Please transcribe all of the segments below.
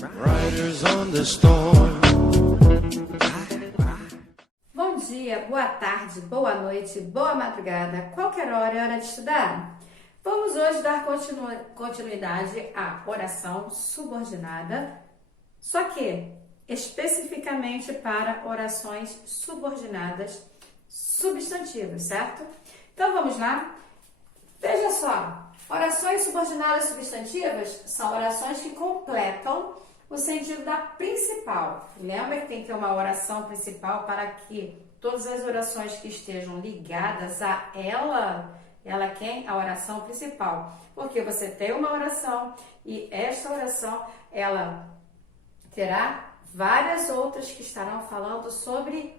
Riders on the storm. Bom dia, boa tarde, boa noite, boa madrugada, qualquer hora é hora de estudar. Vamos hoje dar continuidade à oração subordinada, só que especificamente para orações subordinadas substantivas, certo? Então vamos lá? Veja só, orações subordinadas substantivas são orações que completam o sentido da principal. Lembra que tem que ter uma oração principal para que todas as orações que estejam ligadas a ela quem? A oração principal. Porque você tem uma oração e esta oração, ela terá várias outras que estarão falando sobre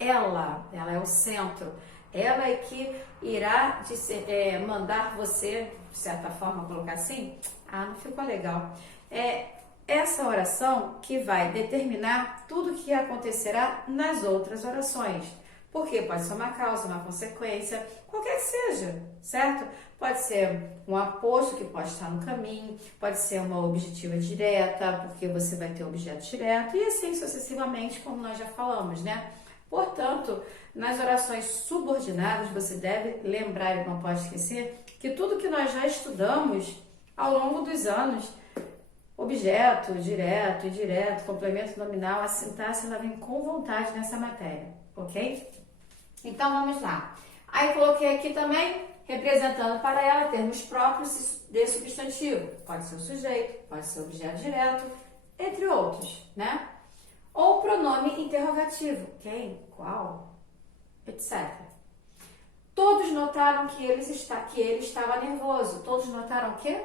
ela. Ela é o centro. Ela é que irá mandar você, de certa forma, colocar assim. Não ficou legal. Essa oração que vai determinar tudo o que acontecerá nas outras orações. Porque pode ser uma causa, uma consequência, qualquer que seja, certo? Pode ser um aposto que pode estar no caminho, pode ser uma objetiva direta, porque você vai ter objeto direto, e assim sucessivamente, como nós já falamos, né? Portanto, nas orações subordinadas, você deve lembrar e não pode esquecer que tudo que nós já estudamos ao longo dos anos, objeto, direto, indireto, complemento nominal, a sintaxe, ela vem com vontade nessa matéria, ok? Então, vamos lá. Aí, coloquei aqui também, representando para ela termos próprios de substantivo. Pode ser o sujeito, pode ser o objeto direto, entre outros, né? Ou pronome interrogativo, quem, qual, etc. Todos notaram que ele estava nervoso. Todos notaram o quê?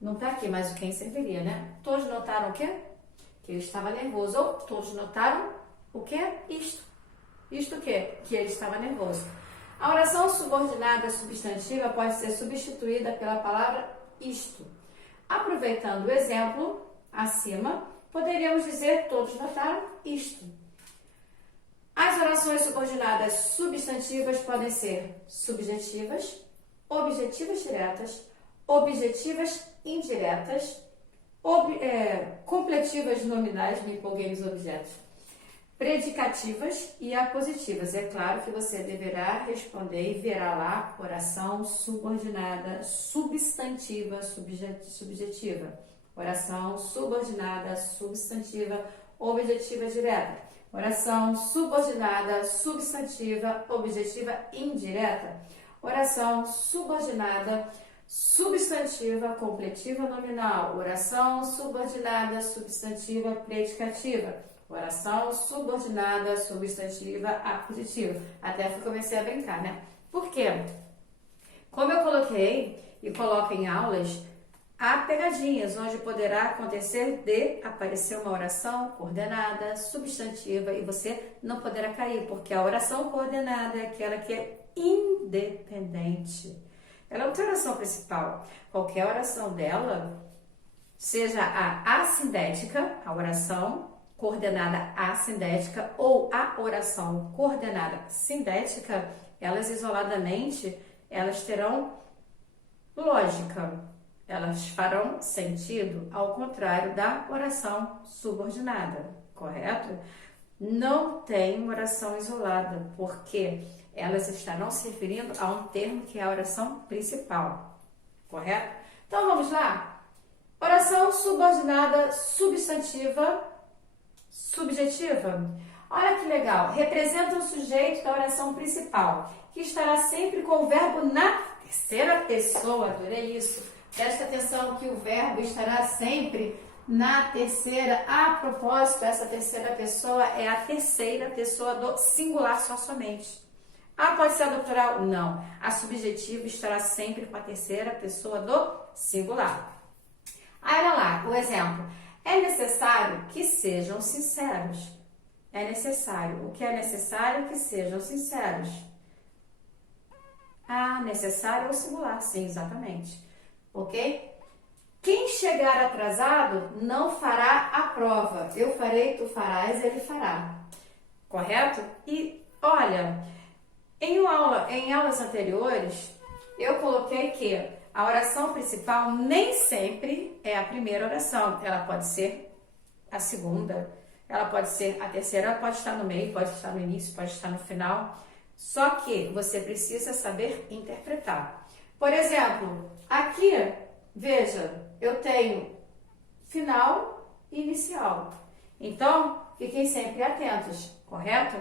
Não está aqui, mas o quem serviria, né? Todos notaram o quê? Que ele estava nervoso. Ou todos notaram o quê? Isto. Isto o quê? Que ele estava nervoso. A oração subordinada substantiva pode ser substituída pela palavra isto. Aproveitando o exemplo acima, poderíamos dizer todos notaram isto. As orações subordinadas substantivas podem ser subjetivas, objetivas diretas, objetivas indiretas, completivas nominais, me empolguei nos objetos, predicativas e apositivas. É claro que você deverá responder e verá lá oração subordinada substantiva subjetiva, oração subordinada substantiva objetiva direta, oração subordinada substantiva objetiva indireta, oração subordinada substantiva completiva nominal, oração subordinada substantiva predicativa, oração subordinada substantiva apositiva. Até comecei a brincar, né? Por quê? Como eu coloquei e coloco em aulas, há pegadinhas onde poderá acontecer de aparecer uma oração coordenada substantiva e você não poderá cair, porque a oração coordenada é aquela que é independente. Ela não tem oração principal. Qualquer oração dela, seja a assindética, a oração coordenada assindética ou a oração coordenada sindética, elas isoladamente, elas terão lógica. Elas farão sentido ao contrário da oração subordinada, correto? Não tem oração isolada, porque elas estarão se referindo a um termo que é a oração principal, correto? Então, vamos lá? Oração subordinada substantiva subjetiva. Olha que legal, representa o sujeito da oração principal, que estará sempre com o verbo na terceira pessoa, adorei isso. Presta atenção que o verbo estará sempre na terceira. A propósito, essa terceira pessoa é a terceira pessoa do singular só somente. Pode ser a do plural? Não. A subjetiva estará sempre com a terceira pessoa do singular. Olha lá, o exemplo. É necessário que sejam sinceros. É necessário. O que é necessário? Que sejam sinceros. Necessário é o singular. Sim, exatamente. Ok? Quem chegar atrasado não fará a prova. Eu farei, tu farás, ele fará. Correto? E olha, em aulas anteriores, eu coloquei que a oração principal nem sempre é a primeira oração. Ela pode ser a segunda, ela pode ser a terceira, ela pode estar no meio, pode estar no início, pode estar no final. Só que você precisa saber interpretar. Por exemplo, aqui, veja, eu tenho final e inicial. Então, fiquem sempre atentos, correto?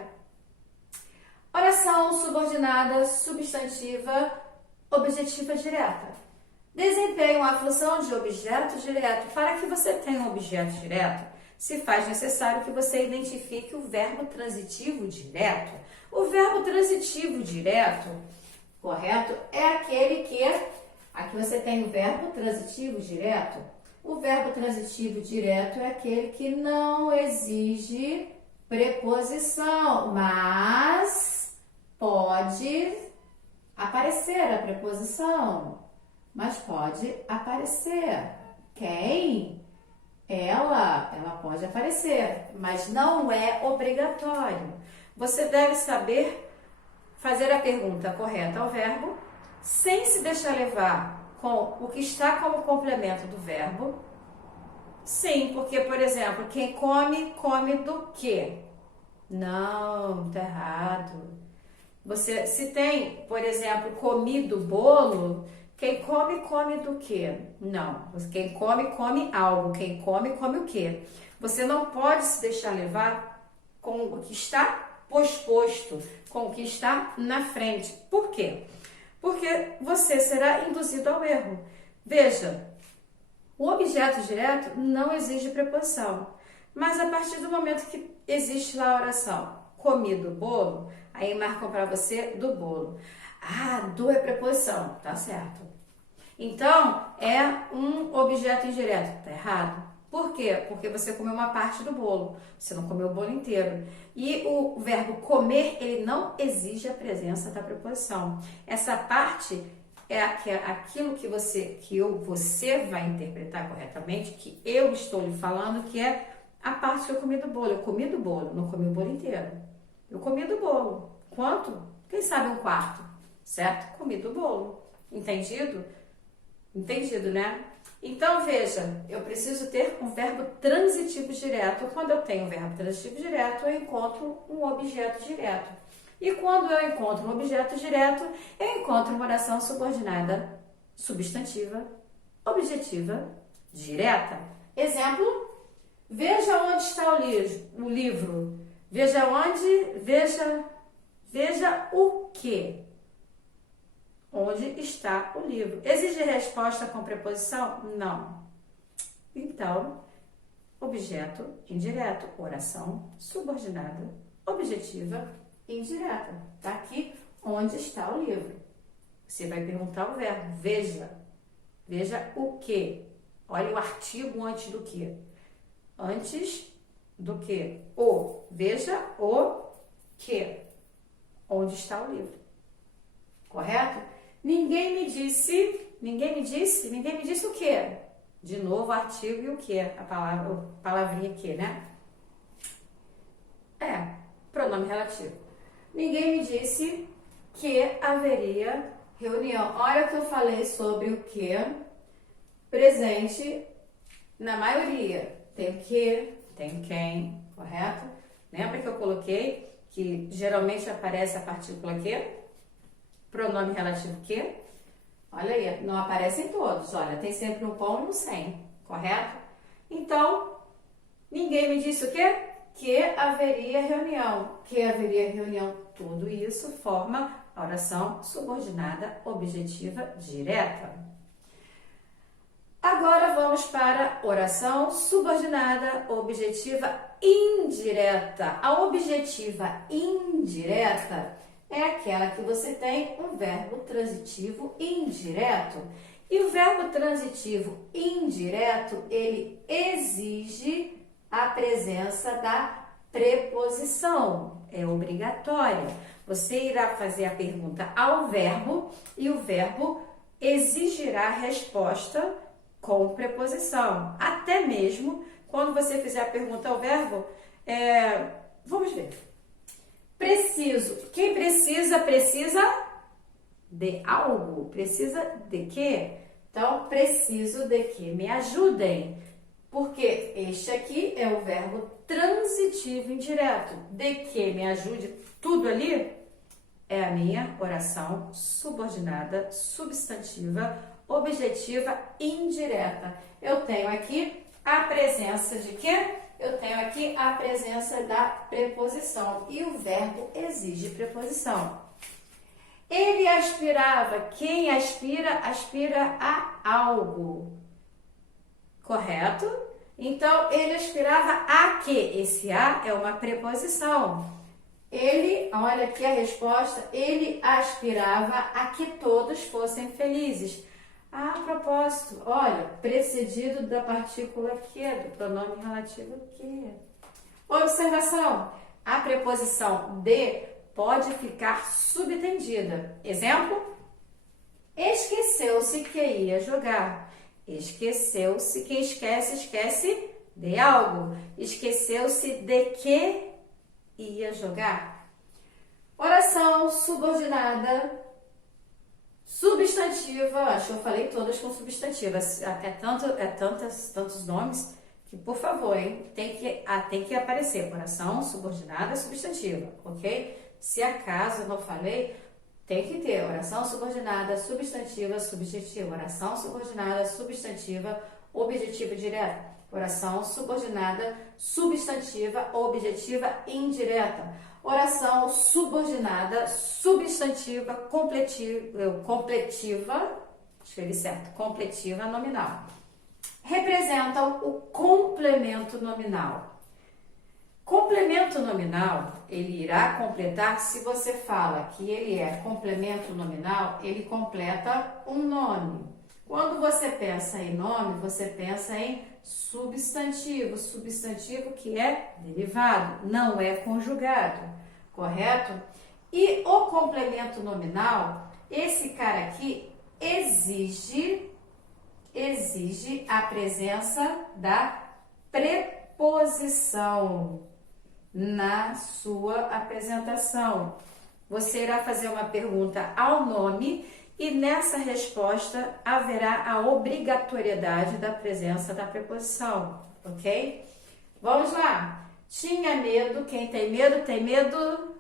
Oração subordinada, substantiva, objetiva direta. Desempenham a função de objeto direto. Para que você tenha um objeto direto, se faz necessário que você identifique o verbo transitivo direto. O verbo transitivo direto, correto, é aquele que... Aqui você tem o verbo transitivo direto. O verbo transitivo direto é aquele que não exige preposição, mas pode aparecer a preposição. Mas pode aparecer. Quem? Ela pode aparecer, mas não é obrigatório. Você deve saber fazer a pergunta correta ao verbo, sem se deixar levar com o que está como complemento do verbo. Sim, porque, por exemplo, quem come, come do quê? Não, tá errado. Você, se tem, por exemplo, comido bolo, quem come, come do quê? Não, quem come, come algo. Quem come, come o quê? Você não pode se deixar levar com o que está posposto, com o que está na frente. Por quê? Porque você será induzido ao erro. Veja, o objeto direto não exige preposição, mas a partir do momento que existe lá a oração, comido bolo, aí marcam para você do bolo. Ah, do é preposição, tá certo. Então, é um objeto indireto, tá errado. Por quê? Porque você comeu uma parte do bolo, você não comeu o bolo inteiro. E o verbo comer, ele não exige a presença da preposição. Essa parte é aquilo que você vai interpretar corretamente, que eu estou lhe falando, que é a parte que eu comi do bolo. Eu comi do bolo, não comi o bolo inteiro. Eu comi do bolo. Quanto? Quem sabe um quarto, certo? Comi do bolo. Entendido? Entendido, né? Então, veja, eu preciso ter um verbo transitivo direto. Quando eu tenho um verbo transitivo direto, eu encontro um objeto direto. E quando eu encontro um objeto direto, eu encontro uma oração subordinada, substantiva, objetiva, direta. Exemplo, veja onde está o livro. Veja onde, veja o quê? Onde está o livro? Exige resposta com preposição? Não. Então, objeto indireto, oração subordinada, objetiva indireta. Está aqui onde está o livro. Você vai perguntar o verbo. Veja. Veja o quê? Olha o artigo antes do quê? Antes do quê? O. Veja o quê? Onde está o livro? Correto? Ninguém me disse o quê? De novo, artigo e o quê? A palavrinha aqui, né? É, pronome relativo. Ninguém me disse que haveria reunião. Olha o que eu falei sobre o que presente na maioria. Tem o que, tem quem, correto? Lembra que eu coloquei que geralmente aparece a partícula que? Pronome relativo que? Olha aí, não aparecem todos. Olha, tem sempre um com e um sem, correto? Então, ninguém me disse o quê? Que haveria reunião. Que haveria reunião. Tudo isso forma a oração subordinada objetiva direta. Agora vamos para a oração subordinada objetiva indireta. A objetiva indireta é aquela que você tem um verbo transitivo indireto. E o verbo transitivo indireto, ele exige a presença da preposição. É obrigatória. Você irá fazer a pergunta ao verbo e o verbo exigirá a resposta com preposição. Até mesmo quando você fizer a pergunta ao verbo, vamos ver. Preciso. Quem precisa de algo. Precisa de quê? Então, preciso de que me ajudem. Porque este aqui é o verbo transitivo indireto. De que me ajude, tudo ali é a minha oração subordinada, substantiva, objetiva, indireta. Eu tenho aqui a presença de quê? Eu tenho aqui a presença da preposição. E o verbo exige preposição. Ele aspirava. Quem aspira, aspira a algo. Correto? Então, ele aspirava a quê? Esse a é uma preposição. Ele, olha aqui a resposta, ele aspirava a que todos fossem felizes. A propósito, olha, precedido da partícula que, do pronome relativo que. Observação, a preposição de pode ficar subentendida. Exemplo, esqueceu-se que ia jogar. Esqueceu-se, quem esquece, esquece de algo. Esqueceu-se de que ia jogar. Oração subordinada, substantiva, acho que eu falei todas com substantivas. Tantos nomes que, por favor, hein, tem que aparecer. Oração subordinada, substantiva, ok? Se acaso eu não falei, tem que ter oração subordinada, substantiva, subjetiva. Oração subordinada, substantiva, objetiva direta. Oração subordinada, substantiva, objetiva indireta. Oração subordinada, substantiva, completiva, escrevi certo, completiva nominal. Representam o complemento nominal. Complemento nominal, ele irá completar, se você fala que ele é complemento nominal, ele completa um nome. Quando você pensa em nome, você pensa em substantivo, substantivo que é derivado, não é conjugado, correto? E o complemento nominal, esse cara aqui exige a presença da preposição na sua apresentação. Você irá fazer uma pergunta ao nome e nessa resposta haverá a obrigatoriedade da presença da preposição, ok? Vamos lá. Tinha medo. Quem tem medo, tem medo.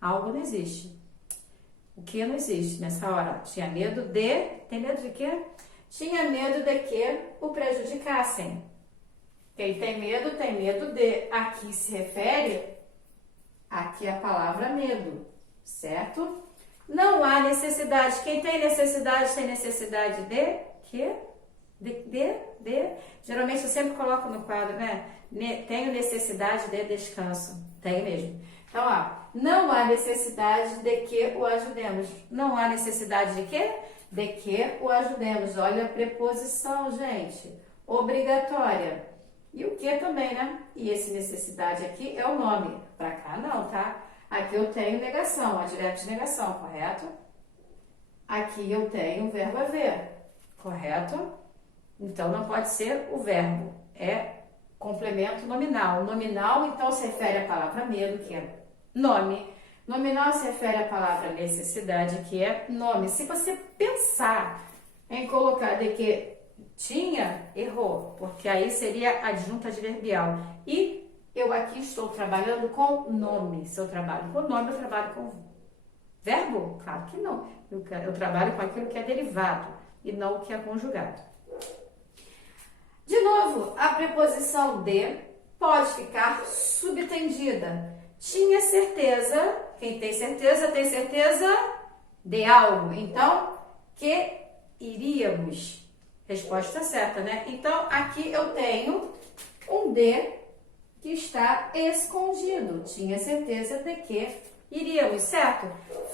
Algo não existe. O que não existe nessa hora? Tinha medo de. Tem medo de quê? Tinha medo de que o prejudicassem. Quem tem medo de. Aqui se refere. Aqui a palavra medo, certo? Não há necessidade. Quem tem necessidade de quê? De. Geralmente eu sempre coloco no quadro, né? Tenho necessidade de descanso. Tem mesmo. Então, ó, não há necessidade de que o ajudemos. Não há necessidade de quê? De que o ajudemos. Olha a preposição, gente. Obrigatória. E o que também, né? E esse necessidade aqui é o nome. Pra cá não, tá? Aqui eu tenho negação, advérbio de negação, correto? Aqui eu tenho o verbo haver, correto? Então, não pode ser o verbo, é complemento nominal. Nominal, então, se refere à palavra medo, que é nome. Nominal se refere à palavra necessidade, que é nome. Se você pensar em colocar de que tinha, errou, porque aí seria adjunto adverbial. E eu aqui estou trabalhando com nome. Se eu trabalho com nome, eu trabalho com verbo? Claro que não. Eu trabalho com aquilo que é derivado e não o que é conjugado. De novo, a preposição de pode ficar subentendida. Tinha certeza, quem tem certeza de algo. Então, que iríamos. Resposta certa, né? Então, aqui eu tenho um de que está escondido. Tinha certeza de que iríamos, certo?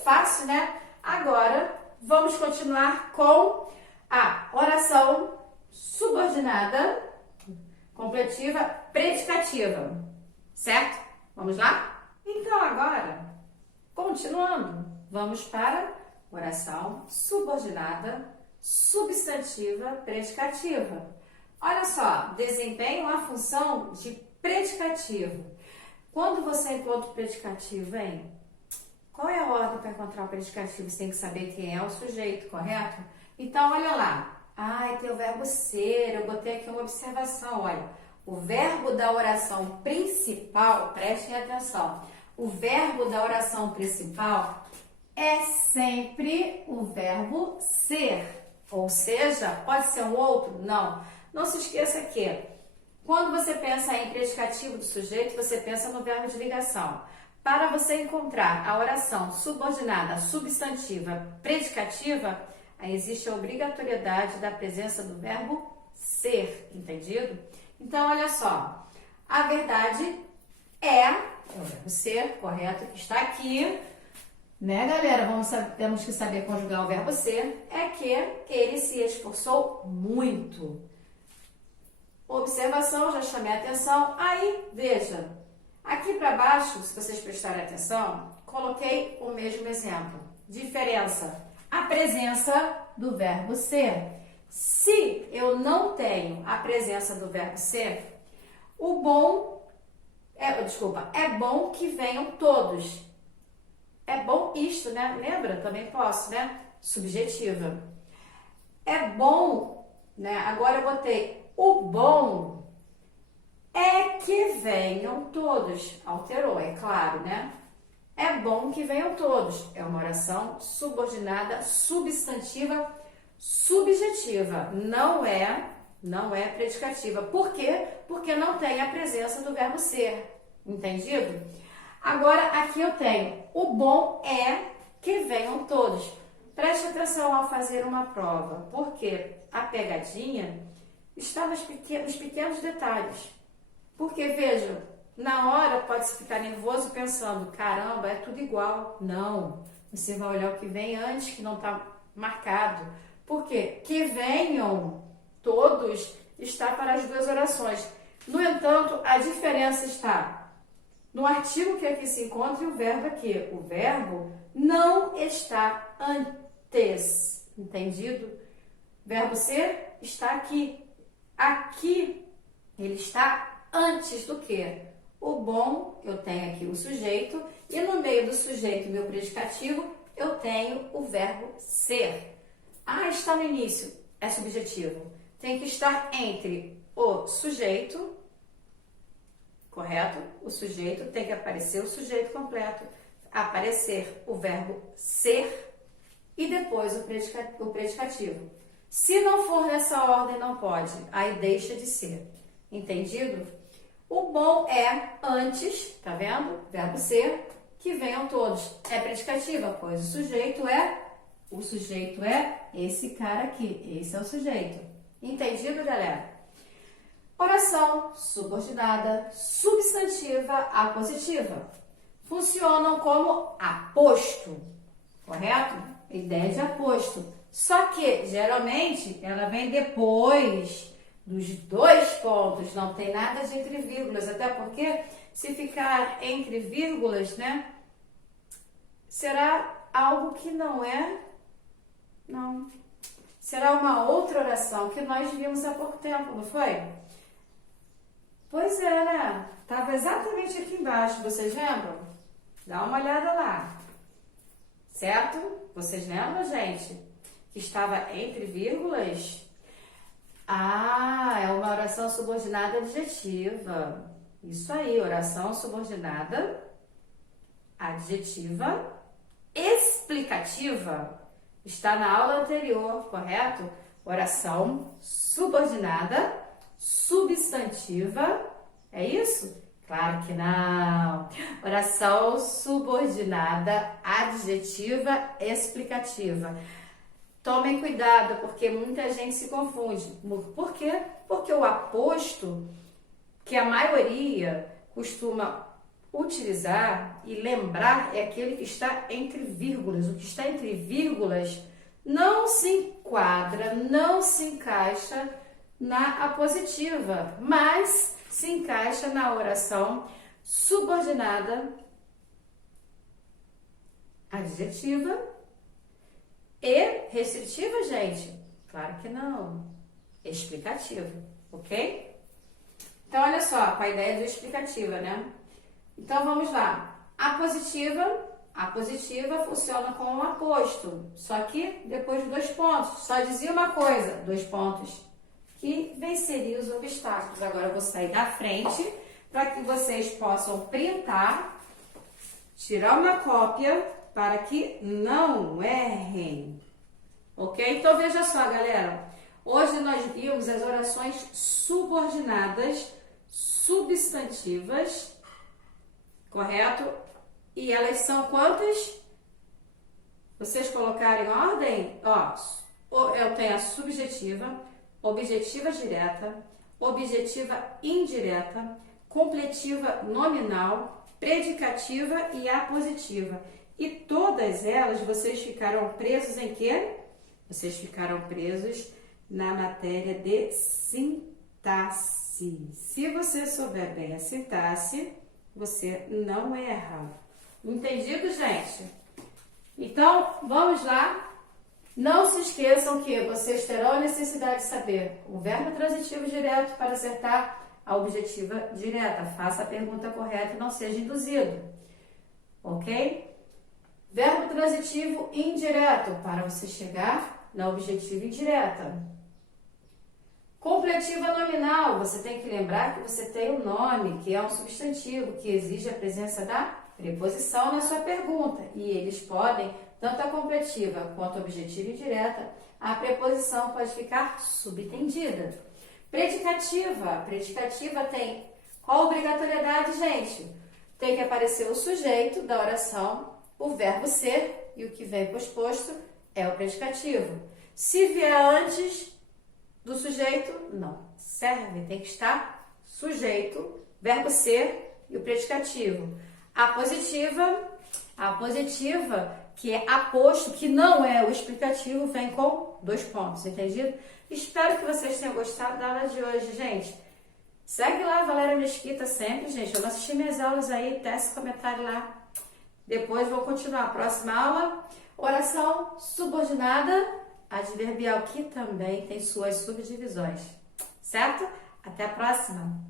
Fácil, né? Agora, vamos continuar com a oração subordinada, completiva, predicativa, certo? Vamos lá? Então, agora, continuando, vamos para oração subordinada, substantiva, predicativa. Olha só, desempenha uma função de predicativo. Quando você encontra o predicativo, hein? Qual é a ordem para encontrar o predicativo? Você tem que saber quem é o sujeito, correto? Então, olha lá. Ai, tem o verbo ser. Eu botei aqui uma observação, olha. O verbo da oração principal, prestem atenção. O verbo da oração principal é sempre o verbo ser. Ou seja, pode ser um outro? Não. Não se esqueça que quando você pensa em predicativo do sujeito, você pensa no verbo de ligação. Para você encontrar a oração subordinada, substantiva, predicativa, aí existe a obrigatoriedade da presença do verbo ser, entendido? Então, olha só, a verdade é o verbo ser, correto, que está aqui, né, galera? Temos que saber conjugar o verbo ser, é que ele se esforçou muito. Observação, já chamei a atenção. Aí, veja, aqui para baixo, se vocês prestarem atenção, coloquei o mesmo exemplo. Diferença, a presença do verbo ser. Se eu não tenho a presença do verbo ser, é bom que venham todos. É bom isto, né? Lembra? Também posso, né? Subjetiva. É bom, né? Agora eu botei o bom é que venham todos. Alterou, é claro, né? É bom que venham todos. É uma oração subordinada, substantiva, subjetiva. Não é predicativa. Por quê? Porque não tem a presença do verbo ser. Entendido? Agora, aqui eu tenho o bom é que venham todos. Preste atenção ao fazer uma prova, porque a pegadinha está nos pequenos detalhes. Porque, veja, na hora pode-se ficar nervoso pensando, caramba, é tudo igual. Não, você vai olhar o que vem antes, que não está marcado. Por quê? Que venham todos está para as duas orações. No entanto, a diferença está no artigo que aqui se encontra e o verbo aqui. O verbo não está antes, entendido? Verbo ser está aqui. Aqui ele está antes do que? O bom, eu tenho aqui o sujeito, e no meio do sujeito, meu predicativo, eu tenho o verbo ser. Ah, está no início, é subjetivo. Tem que estar entre o sujeito, correto? O sujeito tem que aparecer o sujeito completo, aparecer o verbo ser e depois o predicativo. Se não for nessa ordem, não pode, aí deixa de ser. Entendido? O bom é antes, tá vendo? Verbo ser, que venham todos. É predicativa, pois o sujeito é esse cara aqui. Esse é o sujeito. Entendido, galera? Oração subordinada, substantiva, apositiva. Funcionam como aposto, correto? Ideia de aposto. Só que, geralmente, ela vem depois dos dois pontos. Não tem nada de entre vírgulas, até porque se ficar entre vírgulas, né, será algo que não é, não. Será uma outra oração que nós vimos há pouco tempo, não foi? Pois é, né? Estava exatamente aqui embaixo, vocês lembram? Dá uma olhada lá. Certo? Vocês lembram, gente? Que estava entre vírgulas? Ah, é uma oração subordinada adjetiva. Isso aí, oração subordinada adjetiva explicativa. Está na aula anterior, correto? Oração subordinada substantiva. É isso? Claro que não. Oração subordinada adjetiva explicativa. Tomem cuidado, porque muita gente se confunde. Por quê? Porque o aposto, que a maioria costuma utilizar e lembrar, é aquele que está entre vírgulas. O que está entre vírgulas não se enquadra, não se encaixa na apositiva, mas se encaixa na oração subordinada adjetiva e restritiva, gente? Claro que não. Explicativa, ok? Então, olha só, com a ideia do explicativa, né? Então, vamos lá. A positiva A positiva funciona com o aposto, só que depois de 2 pontos. Só dizia uma coisa, 2 pontos, que venceria os obstáculos. Agora eu vou sair da frente para que vocês possam printar, tirar uma cópia para que não errem. Ok? Então veja só, galera. Hoje nós vimos as orações subordinadas, substantivas, correto? E elas são quantas? Vocês colocarem em ordem? Ó, eu tenho a subjetiva, objetiva direta, objetiva indireta, completiva nominal, predicativa e apositiva. E todas elas vocês ficaram presos em quê? Vocês ficaram presos na matéria de sintaxe. Se você souber bem a sintaxe, você não erra. Entendido, gente? Então, vamos lá. Não se esqueçam que vocês terão a necessidade de saber o verbo transitivo direto para acertar a objetiva direta. Faça a pergunta correta e não seja induzido. Ok? Verbo transitivo indireto para você chegar na objetiva indireta. Completiva nominal, você tem que lembrar que você tem um nome, que é um substantivo, que exige a presença da preposição na sua pergunta. E eles podem, tanto a completiva quanto a objetiva indireta, a preposição pode ficar subentendida. Predicativa, a predicativa tem qual obrigatoriedade, gente? Tem que aparecer o sujeito da oração, o verbo ser, e o que vem posposto é o predicativo. Se vier antes do sujeito, não serve, tem que estar sujeito, verbo ser e o predicativo. A positiva, que é aposto, que não é o explicativo, vem com 2 pontos, entendido? Espero que vocês tenham gostado da aula de hoje, gente. Segue lá, Valéria Mesquita, sempre, gente. Eu não assisti minhas aulas aí, teste comentário lá. Depois vou continuar a próxima aula. Oração subordinada, adverbial, que também tem suas subdivisões. Certo? Até a próxima!